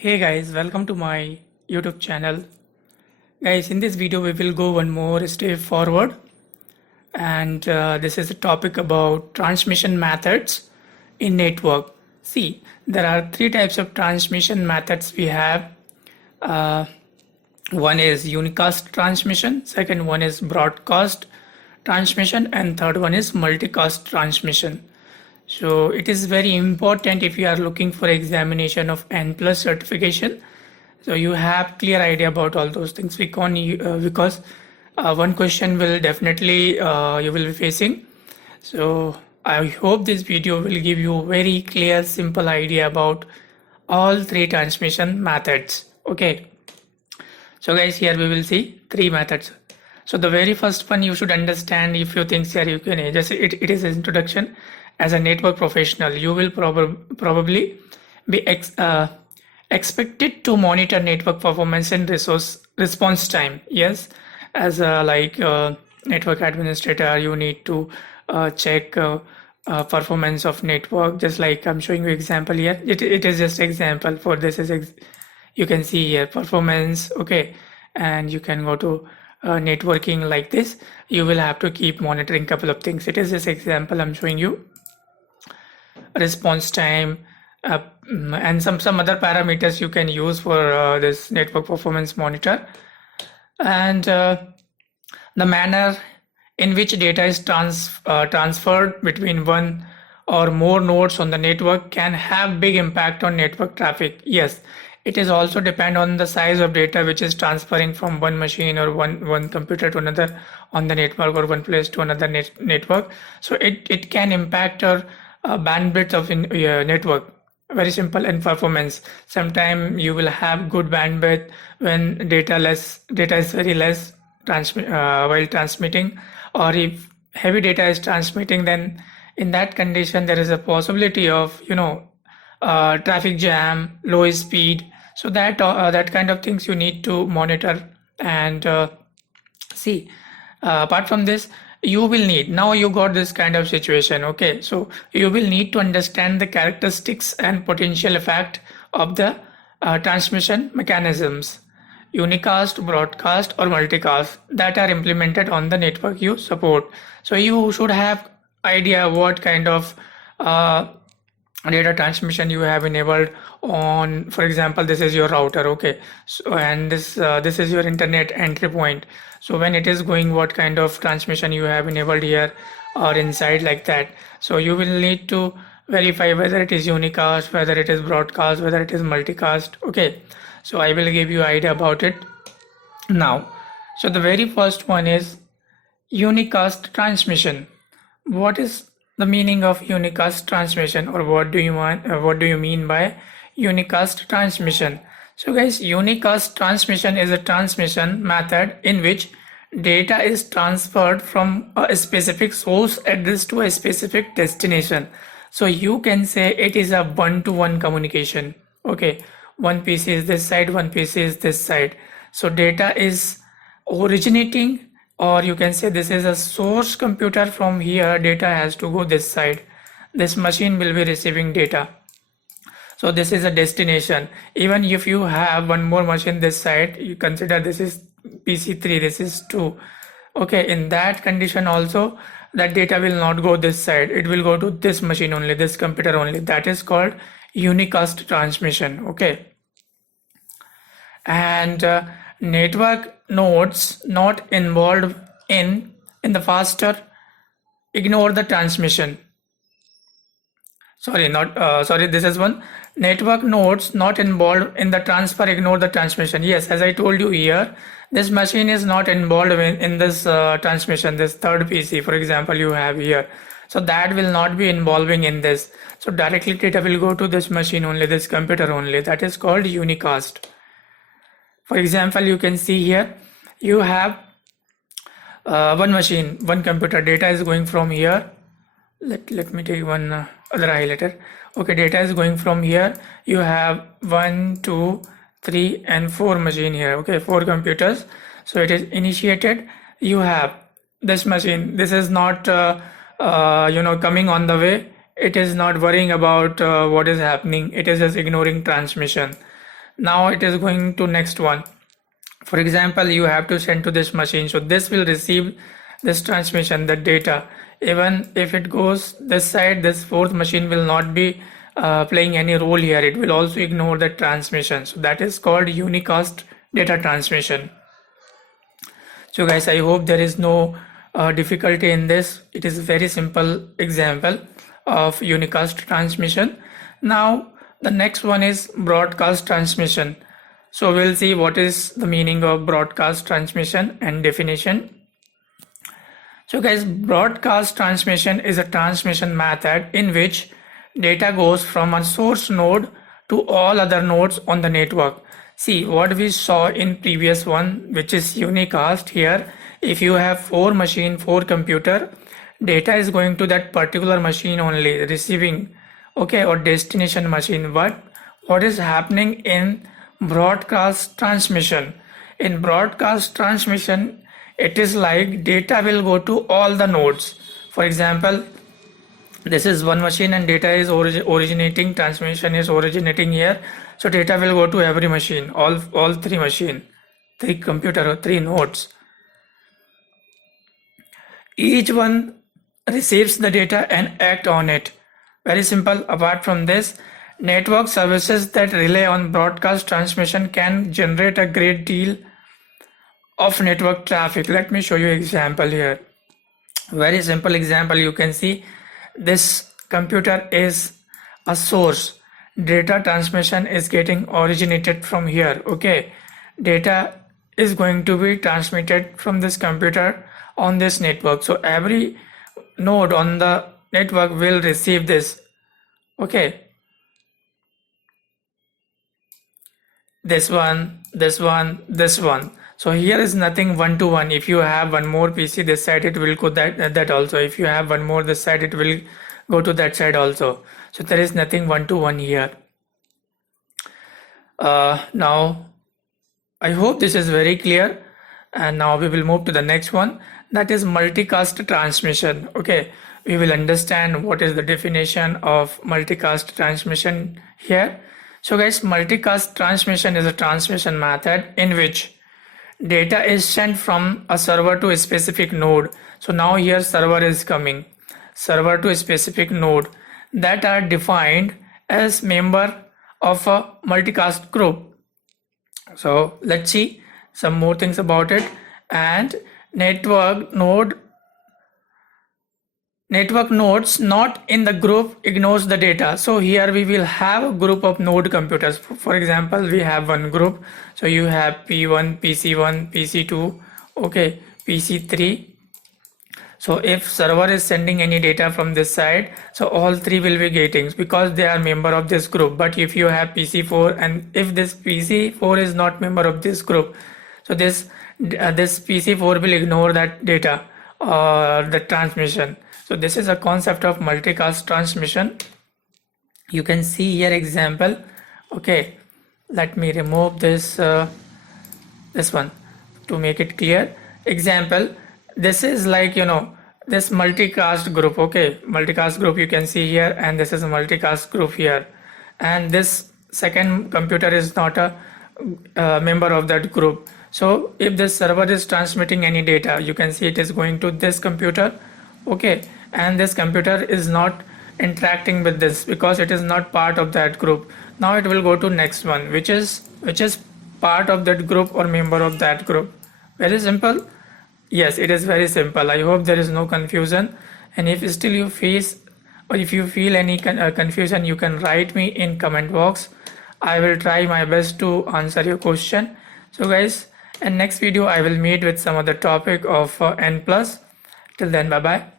Hey guys, welcome to my YouTube channel. Guys, in this video we will go one more step forward, and this is a topic about transmission methods in network. See, there are three types of transmission methods we have. Uh, One is unicast transmission, second one is broadcast transmission, and third one is multicast transmission. So it is very important if you are looking for examination of N plus certification. So you have clear idea about all those things because one question will definitely you will be facing. So I hope this video will give you very clear, simple idea about all three transmission methods. Okay. So guys, here we will see three methods. So the very first one you should understand a few things here. You can just it is an introduction. As a network professional, you will probably be expected to monitor network performance and resource response time. Yes, as a network administrator, you need to check performance of network. Just like I'm showing you example here. It is just example for this is you can see here performance. Okay, and you can go to networking like this. You will have to keep monitoring couple of things. It is this example I'm showing you. Response time and some other parameters you can use for this network performance monitor, and the manner in which data is transferred between one or more nodes on the network can have big impact on network traffic. Yes, it is also depend on the size of data which is transferring from one machine or one computer to another on the network, or one place to another network. So it can impact your bandwidth of network. Very simple. And performance, sometimes you will have good bandwidth when data is very less while transmitting, or if heavy data is transmitting, then in that condition there is a possibility of traffic jam, low speed. So that kind of things you need to monitor. And see, apart from this, you will need, now you got this kind of situation. Okay, so you will need to understand the characteristics and potential effect of the transmission mechanisms, unicast, broadcast, or multicast, that are implemented on the network you support. So you should have idea what kind of data transmission you have enabled on. For example, this is your router. Okay, so and this is your internet entry point. So when it is going, what kind of transmission you have enabled here or inside, like that. So you will need to verify whether it is unicast, whether it is broadcast, whether it is multicast. Okay, so I will give you idea about it now. So the very first one is unicast transmission. What is the meaning of unicast transmission, or what do you mean by unicast transmission? So guys, unicast transmission is a transmission method in which data is transferred from a specific source address to a specific destination. So you can say it is a one-to-one communication. Okay, one PC is this side, one PC is this side. So data is originating, or you can say this is a source computer. From here data has to go this side. This machine will be receiving data. So this is a destination. Even if you have one more machine this side, you consider this is PC3, this is 2. Okay, in that condition also, that data will not go this side. It will go to this machine only, this computer only. That is called unicast transmission. Okay. And network nodes not involved in the faster ignore the transmission. This is one. Network nodes not involved in the transfer ignore the transmission. Yes, as I told you here, this machine is not involved in this transmission. This third PC, for example, you have here. So that will not be involving in this. So directly data will go to this machine only, this computer only. That is called unicast. For example, you can see here, you have one machine, one computer. Data is going from here. Let me take one other highlighter. Okay, data is going from here. You have 1, 2, 3, and 4 machine here. Okay, 4 computers. So it is initiated. You have this machine. This is not coming on the way. It is not worrying about what is happening. It is just ignoring transmission. Now it is going to next one. For example, you have to send to this machine, so this will receive this transmission, the data. Even if it goes this side, this fourth machine will not be playing any role here. It will also ignore the transmission. So that is called unicast data transmission. So guys, I hope there is no difficulty in this. It is a very simple example of unicast transmission. Now the next one is broadcast transmission. So we'll see what is the meaning of broadcast transmission and definition. So guys, broadcast transmission is a transmission method in which data goes from a source node to all other nodes on the network. See what we saw in previous one, which is unicast. Here, if you have 4 machine, 4 computer, data is going to that particular machine only, receiving, okay, or destination machine. But what is happening in broadcast transmission? In broadcast transmission, it is like data will go to all the nodes. For example, this is one machine and data is originating, transmission is originating here. So data will go to every machine, all 3 machine, 3 computer or 3 nodes. Each one receives the data and act on it. Very simple. Apart from this, network services that rely on broadcast transmission can generate a great deal of network traffic. Let me show you example here. Very simple example. You can see this computer is a source. Data transmission is getting originated from here. Okay, data is going to be transmitted from this computer on this network. So every node on the network will receive this. Okay, this one, this one, this one. So here is nothing one-to-one. If you have one more PC this side, it will go that also. If you have one more this side, it will go to that side also. So there is nothing one-to-one here. Now I hope this is very clear, and now we will move to the next one, that is multicast transmission. Okay, we will understand what is the definition of multicast transmission here. So guys, multicast transmission is a transmission method in which data is sent from a server to a specific node. So now here server is coming, server to a specific node that are defined as member of a multicast group. So let's see some more things about it. And network nodes not in the group ignores the data. So here we will have a group of node computers. For example, we have one group. So you have P1, PC1, PC2, okay, PC3. So if server is sending any data from this side, so all 3 will be getting, because they are member of this group. But if you have PC4, and if this PC4 is not member of this group, so this PC4 will ignore that data or the transmission. So this is a concept of multicast transmission. You can see here example. Okay, let me remove this this one to make it clear. Example, this is like, you know, this multicast group. Okay, multicast group you can see here, and this is a multicast group here, and this second computer is not a member of that group. So if this server is transmitting any data, you can see it is going to this computer. Okay, and this computer is not interacting with this because it is not part of that group. Now it will go to next one, which is part of that group or member of that group. Very simple. Yes, it is very simple. I hope there is no confusion, and if still you face, or if you feel any confusion, you can write me in comment box. I will try my best to answer your question. So guys, in next video I will meet with some other topic of N+. Till then, bye bye.